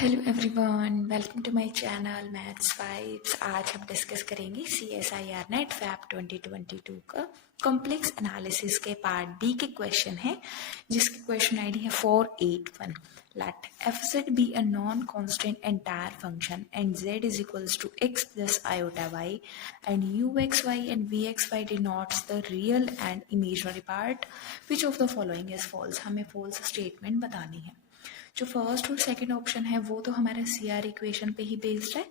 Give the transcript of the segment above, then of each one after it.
Hello everyone, welcome to my channel maths vibes. आज हम discuss करेंगे CSIR नेट फैप 2022 का कॉम्प्लेक्स एनालिसिस के पार्ट बी के क्वेश्चन है, जिसकी क्वेश्चन आईडी है 481। Let fz be a non-constant entire function and z is equals to x plus iota y and uxy and vxy denotes the real and imaginary part. Which of the following is false? हमें false statement बतानी है। जो first और second option है वो तो हमारे CR equation पे ही बेस्ड है।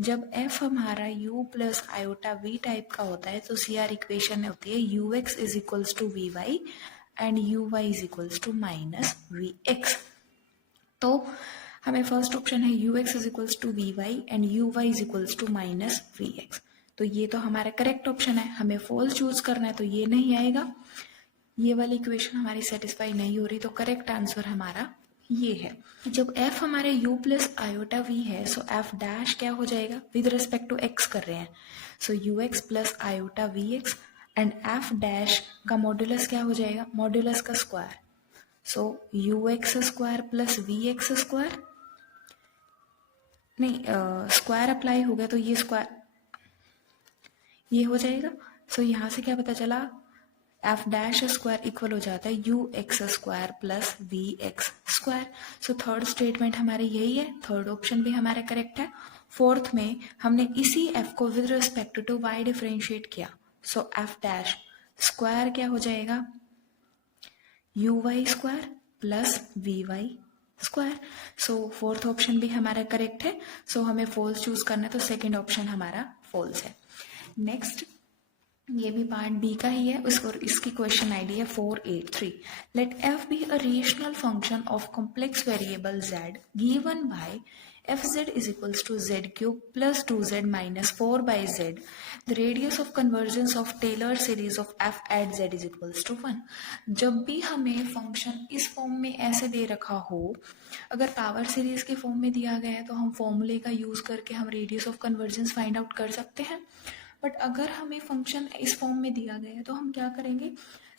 जब f हमारा u plus iota v type का होता है तो CR इक्वेशन होती है ux is equals to vy and uy is equals to minus vx। तो हमें फर्स्ट ऑप्शन है ux is equals to vy and uy is equals to minus vx, तो ये तो हमारा करेक्ट ऑप्शन है। हमें फॉल्स चूज करना है तो ये नहीं आएगा, ये वाली इक्वेशन हमारी सेटिस्फाई नहीं हो रही, तो करेक्ट आंसर हमारा ये है। जब f हमारे u प्लस आयोटा v है सो f डैश क्या हो जाएगा, विद रिस्पेक्ट टू x कर रहे हैं, सो ux plus iota vx and f dash का मॉड्यूलस क्या हो जाएगा, मॉड्यूलस का स्क्वायर, सो ux square plus vx square, नहीं स्क्वायर अप्लाई हो गया तो ये स्क्वायर ये हो जाएगा। सो यहाँ से क्या पता चला, एफ डैश स्क्वायर इक्वल हो जाता है u x square plus v x square. So third statement हमारी यही है, थर्ड ऑप्शन भी हमारा करेक्ट है। फोर्थ में हमने इसी एफ को with respect to y differentiate किया, सो एफ डैश स्क्वायर क्या हो जाएगा, u y square plus v y square. So fourth option भी हमारा करेक्ट है। सो हमें फॉल्स चूज करना है तो सेकेंड ऑप्शन हमारा फॉल्स है। नेक्स्ट, ये भी पार्ट बी का ही है, इसकी क्वेश्चन आईडी है 483। Let f be a rational function of complex variable z given by fz is equals to z cube plus 2z minus 4 by z। The radius of convergence of Taylor series of f at z is equals to 1। जब भी हमें function इस form में ऐसे दे रखा हो, अगर power series के फॉर्म में दिया गया है तो हम फॉर्मूले का यूज करके हम radius of convergence find out कर सकते हैं। बट अगर हमें फंक्शन इस फॉर्म में दिया गया है तो हम क्या करेंगे,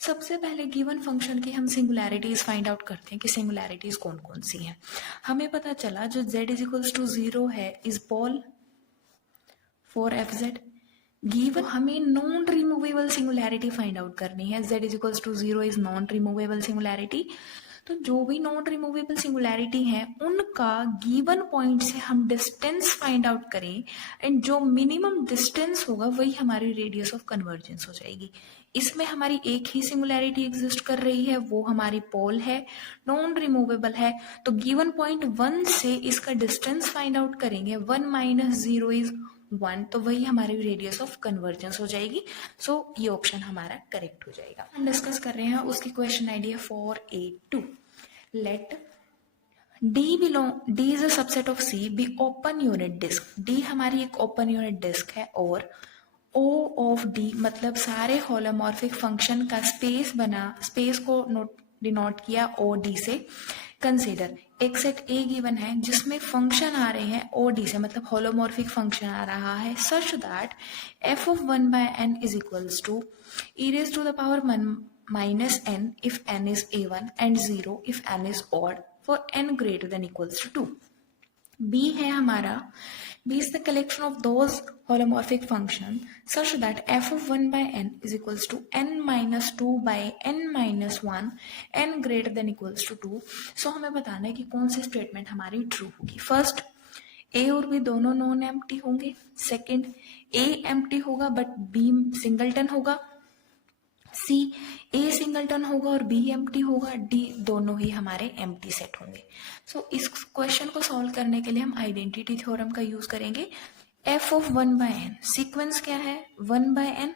सबसे पहले गिवन फंक्शन की हम सिंगुलैरिटीज फाइंड आउट करते हैं कि सिंगुलैरिटीज कौन कौन सी हैं। हमें पता चला जो z इज इक्वल्स टू 0 है is pole for f z. Given हमें non removable singularity find out करनी है, z is equals to 0 is non removable singularity. तो जो भी नॉन रिमूवेबल सिंगुलैरिटी है उनका गिवन पॉइंट से हम डिस्टेंस फाइंड आउट करें एंड जो मिनिमम डिस्टेंस होगा वही हमारी रेडियस ऑफ कन्वर्जेंस हो जाएगी। इसमें हमारी एक ही सिंगुलैरिटी एग्जिस्ट कर रही है, वो हमारी पोल है, नॉन रिमूवेबल है, तो गिवन पॉइंट 1 से इसका डिस्टेंस फाइंड आउट करेंगे, 1 माइनस 0 इज 1, तो वही हमारी रेडियस ऑफ कन्वर्जेंस हो जाएगी। सो ये ऑप्शन हमारा करेक्ट हो जाएगा। हम डिस्कस कर रहे हैं उसकी क्वेश्चन आईडी है 482। Let D is a subset of C be open unit disk। D हमारी एक ओपन यूनिट डिस्क है और O of D मतलब सारे होलोमॉर्फिक फंक्शन का स्पेस को डिनोट किया OD से। कंसीडर एक सेट A गिवन है जिसमें फंक्शन आ रहे हैं OD से, मतलब होलोमॉर्फिक फंक्शन आ रहा है such that f of 1 by n is equals to e raised to the power minus n if n is a1 and 0 if n is odd for n greater than equals to 2। B है हमारा, B is the collection of those holomorphic function such that f of 1 by n is equals to n minus 2 by n minus 1 n greater than equals to 2। So हमें बताना है कि कौन सी statement हमारी true होगी। First, A और B दोनों non empty होंगे। सेकंड, A एम्प्टी होगा बट B सिंगलटन होगा। सी, ए सिंगलटन होगा और बी एम्प्टी होगा। डी दोनों ही हमारे एम्प्टी सेट होंगे। सो इस क्वेश्चन को सॉल्व करने के लिए हम आइडेंटिटी थ्योरम का यूज करेंगे। F of 1 by n, sequence क्या है 1 बाय एन,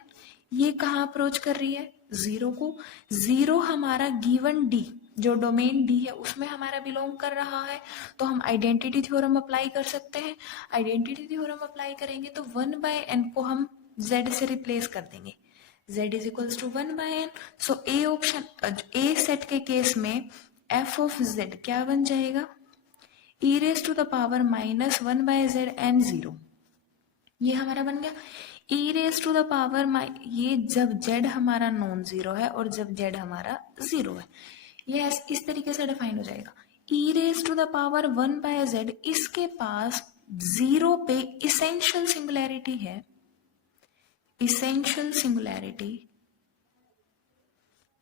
ये कहाँ अप्रोच कर रही है 0 को। 0 हमारा गिवन डी जो डोमेन डी है उसमें हमारा बिलोंग कर रहा है, तो हम आइडेंटिटी थ्योरम अप्लाई कर सकते हैं। आइडेंटिटी थ्योरम अप्लाई करेंगे तो 1 बाय एन को हम z से रिप्लेस कर देंगे, z is equals to 1 by n. So A option, A set के केस में f ऑफ z क्या बन जाएगा, e raise to the power minus 1 by z and 0, ये हमारा बन गया। e raise to the power, ये जब z हमारा नॉन जीरो है और जब z हमारा 0 है, ये इस तरीके से डिफाइन हो जाएगा। E raise to the power 1 by z, इसके पास 0 पे इसेंशियल सिंगुलैरिटी है, essential singularity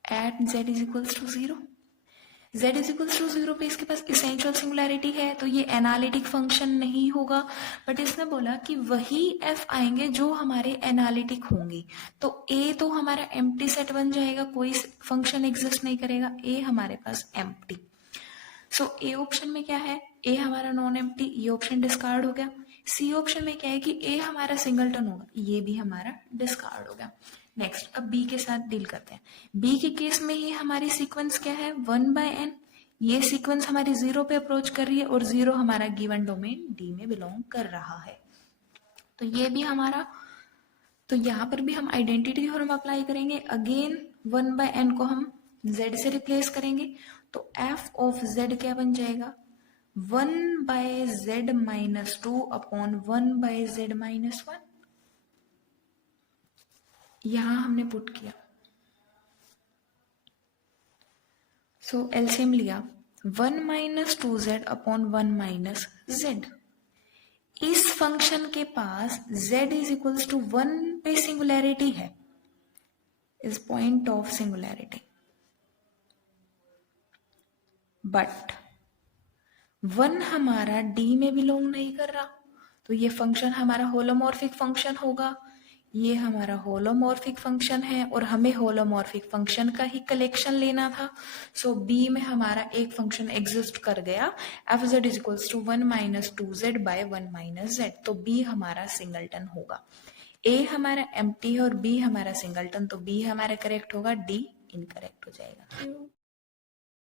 at z is equals to 0। z is equals to 0 पे इसके पास इसेंशियल सिंगुलैरिटी है, तो ये एनालिटिक फंक्शन नहीं होगा, बट इसने बोला कि वही f आएंगे जो हमारे एनालिटिक होंगे। तो a तो हमारा एम्प्टी सेट बन जाएगा, कोई फंक्शन एग्जिस्ट नहीं करेगा, a हमारे पास एम्प्टी। सो ए ऑप्शन में क्या है, ए हमारा नॉन एम्प्टी, ये ऑप्शन डिस्कार्ड हो गया। सी ऑप्शन में क्या है कि ए हमारा सिंगलटन होगा, ये भी हमारा डिस्कार्ड हो गया। नेक्स्ट अब बी के साथ डील करते हैं। बी के केस में ही हमारी सीक्वेंस क्या है, 1/n। ये सीक्वेंस हमारी 0 पे अप्रोच कर रही है और 0 हमारा गिवन डोमेन डी में बिलोंग कर रहा है। तो ये भी हमारा, तो यहाँ पर भी हम आइडेंटिटी थ्योरम अप्लाई करेंगे। अगेन 1/n को हम z से रिप्लेस करेंगे, तो f ऑफ z क्या बन जाएगा, 1/z minus 2 upon 1/z minus 1। यहां हमने पुट किया, सो एलसीएम लिया 1 minus 2z upon 1 minus z। इस फंक्शन के पास z इज इक्वल्स टू 1 पे सिंगुलैरिटी है, is point of singularity, but 1 हमारा d में बिलोंग नहीं कर रहा, तो ये फंक्शन हमारा होलोमॉर्फिक फंक्शन होगा। ये हमारा होलोमॉर्फिक फंक्शन है और हमें होलोमॉर्फिक फंक्शन का ही कलेक्शन लेना था। सो b में हमारा एक फंक्शन एग्जिस्ट कर गया, f z is equals to 1 minus 2z by 1 minus z, तो b हमारा सिंगलटन होगा। a हमारा एम्प्टी है और b हमारा सिंगलटन, तो b हमारा करेक्ट होगा, d इनकरेक्ट हो जाएगा।